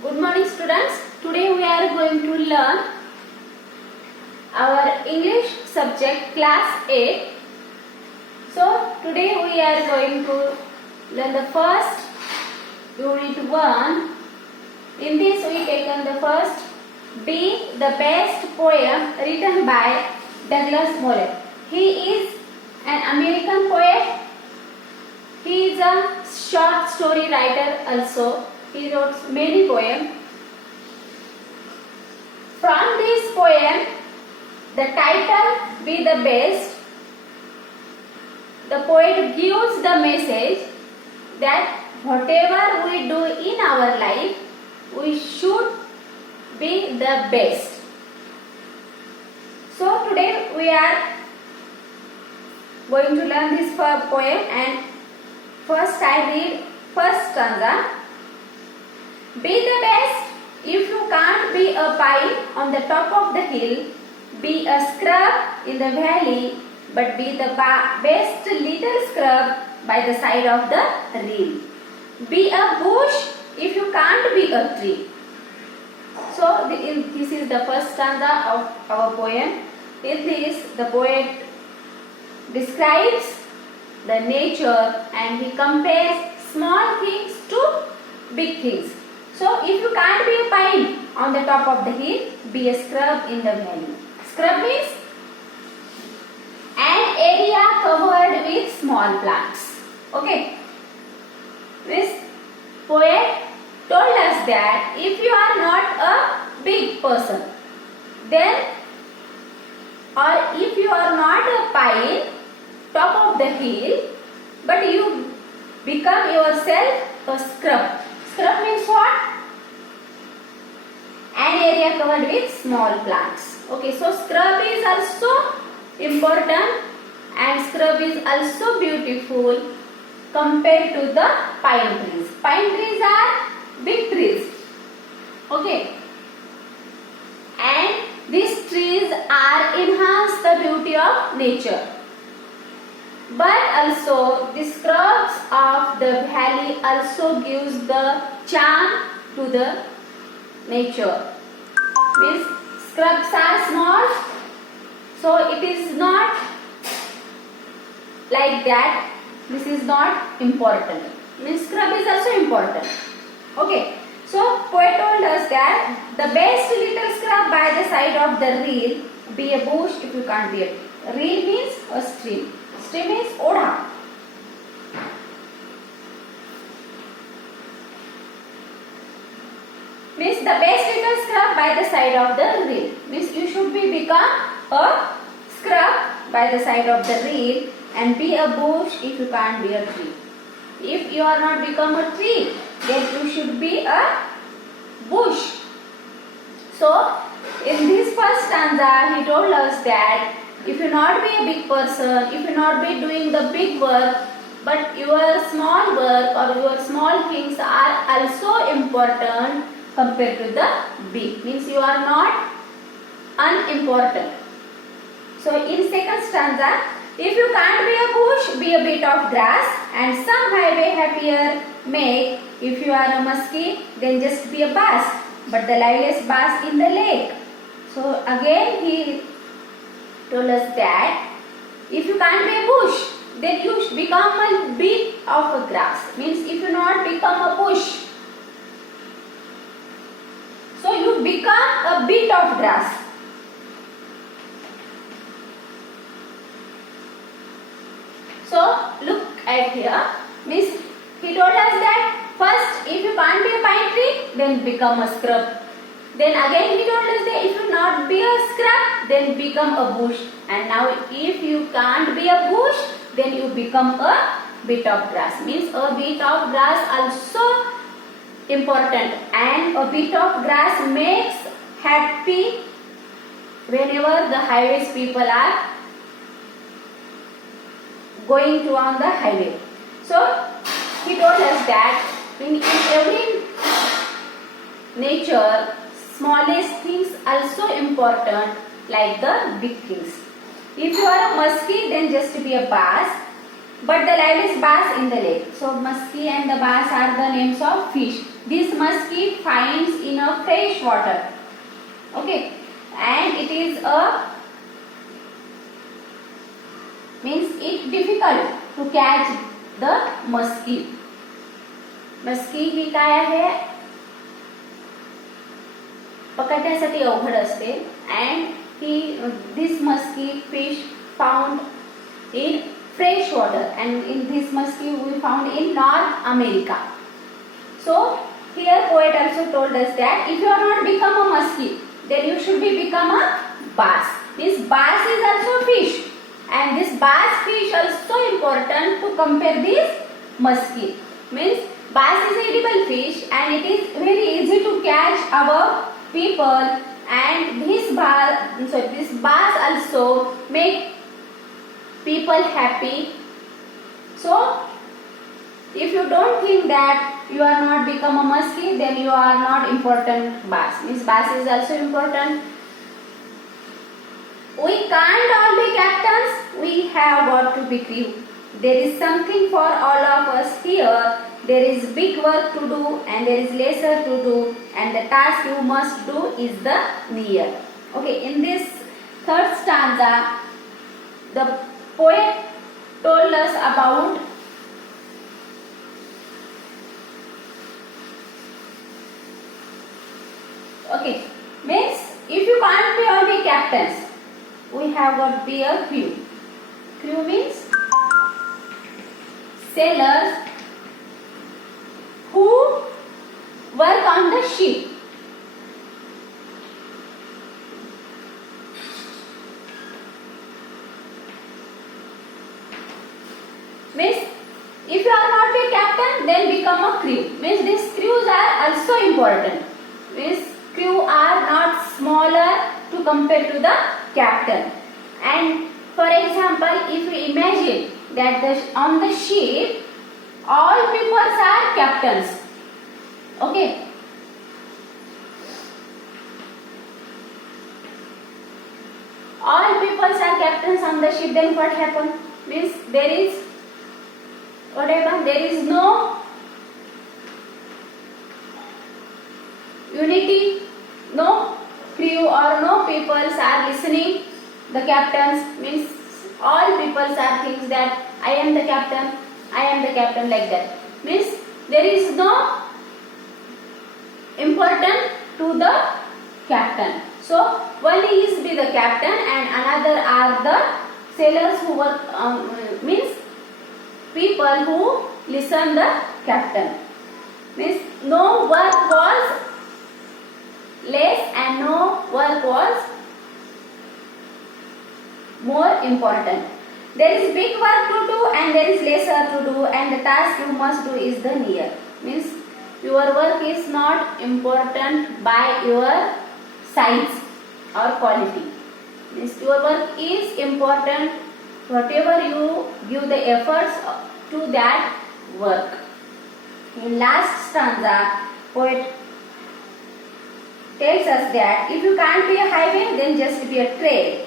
Good morning students. Today we are going to learn our English subject class 8. So today we are going to learn the first unit 1. In this we taken the first Be the Best poem written by Douglas Smollett. He is an American poet. He is a short story writer also. He wrote many poems. From this poem, the title Be the Best, the poet gives the message that whatever we do in our life, we should be the best. So today we are going to learn this poem, and first I read first stanza. Be the best if you can't be a pine on the top of the hill, be a scrub in the valley, but be the best little scrub by the side of the rill. Be a bush if you can't be a tree. So this is the first stanza of our poem. In this, the poet describes the nature and he compares small things to big things. So if you can't be a pine on the top of the hill, be a scrub in the valley. Scrub means an area covered with small plants. Okay. This poet told us that if you are not a big person, then, or if you are not a pine top of the hill, but you become yourself a scrub. Scrub means what? An area covered with small plants. Okay, so scrub is also important and scrub is also beautiful compared to the pine trees. Pine trees are big trees. Okay. And these trees are enhance the beauty of nature. But also the scrubs of the valley also gives the charm to the nature. Means scrubs are small, so it is not like that. This is not important. Means scrub is also important. Okay. So poet told us that the best little scrub by the side of the rill, be a bush if you can't be a tree. Rill means a stream. Stream means odha. Means the best little scrub by the side of the rill. Means you should become a scrub by the side of the rill and be a bush if you can't be a tree. If you are not become a tree, then you should be a bush. So in this first stanza, he told us that if you not be a big person, if you not be doing the big work, but your small work or your small things are also important compared to the big. Means you are not unimportant. So in second stanza, if you can't be a bush, be a bit of grass and some highway happier make. If you are a muskie, then just be a bass, but the liveliest bass in the lake. So again he told us that if you can't be a bush, then you become a bit of a grass. Means if you not become a bush, so you become a bit of grass. So look at here. Means he told us that first if you can't be a pine tree, then become a scrub. Then again he told us that if you not be a scrub, then become a bush. And now if you can't be a bush, then you become a bit of grass. Means a bit of grass also important, and a bit of grass makes happy whenever the highways people are going to on the highway. So he told us that in every nature, smallest things also important like the big things. If you are a muskie, then just be a bass. but the liveliest bass in the lake. So muskie and the bass are the names of fish. This muskie finds in a fresh water. Okay, and it is a means it difficult to catch the muskie. muskie ही काय आहे, पकडण्यासाठी अवघड असते. and this muskie fish found in fresh water, and in this muskie we found in North America. So here poet also told us that if you are not become a muskie, then you should become a bass. This bass is also fish, and this bass fish also important to compare this muskie. Means bass is edible fish and it is very easy to catch our people, and this bass also make people happy. So if you don't think that you are not become a muskie, then you are not important bass. Means bass is also important. We can't all be captains, we have got to be crew. There is something for all of us here. There is big work to do and there is lesser to do, and the task you must do is the near. Okay, in this third stanza, the poet told us about means if you can't be all be captains, we have got to be a crew. Crew means sailors who work on the ship. Means if you are not a captain, then become a crew. Means these crews are also important. Means crew are not smaller to compare to the captain. And for example, if you imagine that on the ship all people are captains. Okay. All people are captains on the ship, then what happens? Means there is no unity, no crew or no people are listening the captains. Means all people are thinks that I am the captain like that. Means there is no important to the captain. So one is be the captain and another are the sailors who work means people who listen the captain. Means no work was less and no work was more important. There is big work to do and there is lesser to do, and the task you must do is the near. Means your work is not important by your size or quality. Means your work is important whatever you give the efforts to that work. In last stanza, poet tells us that if you can't be a highway, then just be a trail.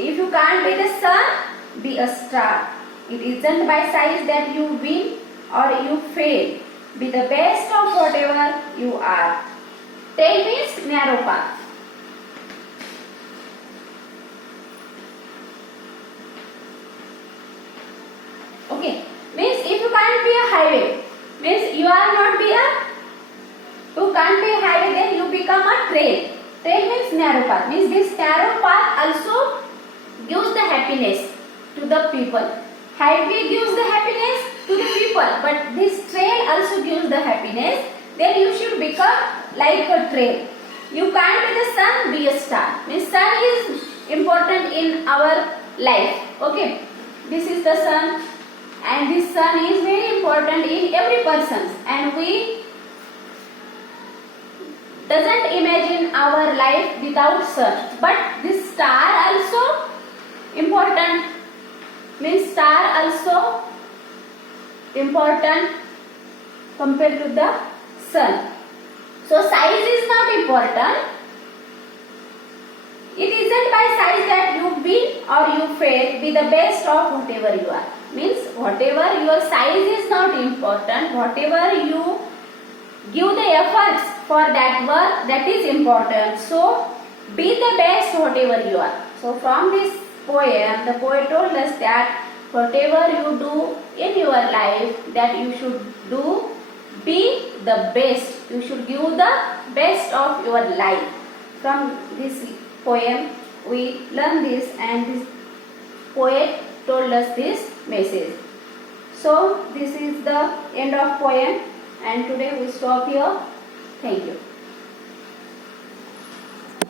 If you can't be the sun, be a star. It isn't by size that you win or you fail. Be the best of whatever you are. Trail means narrow path. Okay. Means if you can't be a highway, means you can't be a highway, then you become a trail. Trail means narrow path. Means this narrow path also gives the happiness to the people. Highway gives the happiness to the people, but this trail also gives the happiness. Then you should become like a trail. You can't be the sun, be a star. Means sun is important in our life. Okay, this is the sun, and this sun is very important in every person, and we doesn't imagine our life without sun. But this star also important. Means star also important compared to the sun. So size is not important. It isn't by size that you win or you fail. Be the best of whatever you are. means whatever your size is not important, whatever you give the efforts for that work, that is important. So be the best whatever you are. So from this poem, the poet told us that whatever you do in your life, that you should do, be the best. You should give the best of your life. From this poem we learn this, and this poet told us this message. So this is the end of poem, and today we stop here. Thank you.